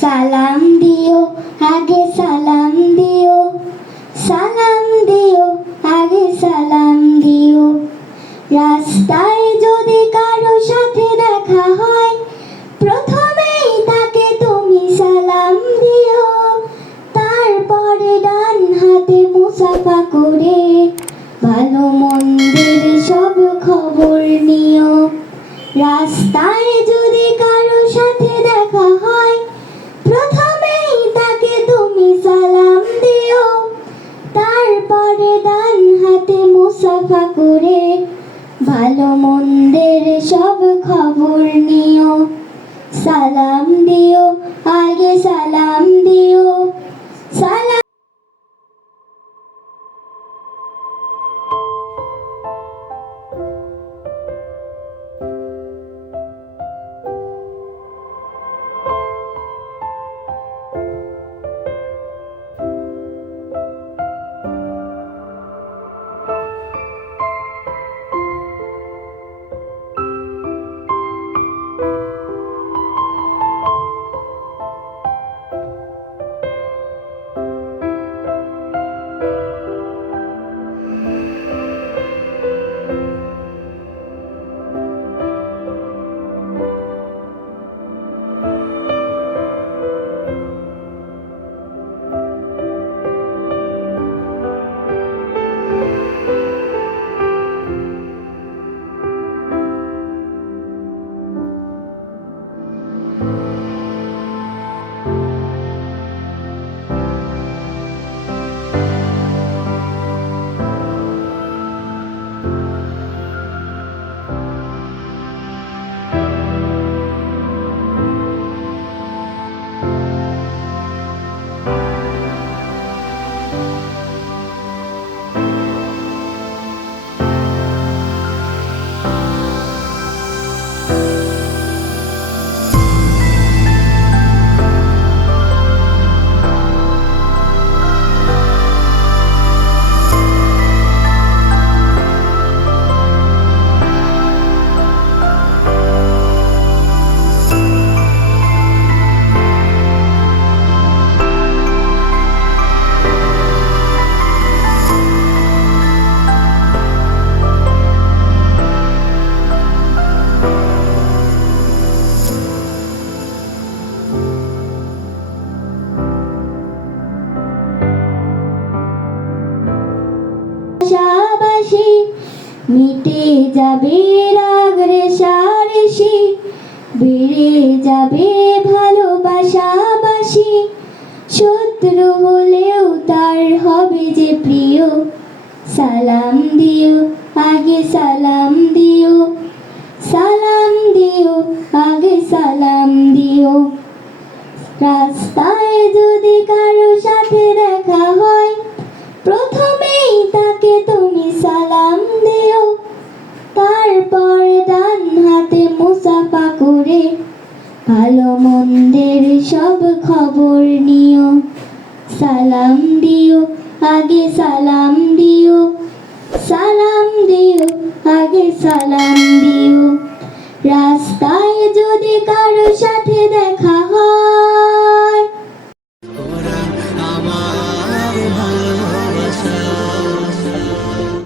সালাম দিও, আগে সালাম দিও। সালাম দিও, আগে সালাম দিও। রাস্তায় যদি কারও সাথে দেখা হয়, প্রথমেই তাকে তুমি সালাম দিও। তারপরে ডান হাতে মুসাফা করে ভালো মন্দির সব খবর নিও। রাস্তায় যদি কারও সাথে দেখা হয় মুসাফা করে ভালো মন্দের সব খবর নিও সালাম দিও মিটে যাবে রাগ রেশারেশি বেড়ে যাবে ভালোবাসাবাসি শত্রু হলেও তার হবে যে প্রিয়। সালাম দিও, আগে সালাম দিও। সালাম দিও, আগে সালাম দিও। রাস্তায় যদি কারও সাথে দেখা হয় প্রথমেই করে ভালো মন্দের সব খবর নিও। সালাম দিও, আগে সালাম দিও। সালাম দিও, আগে সালাম দিও। রাস্তায়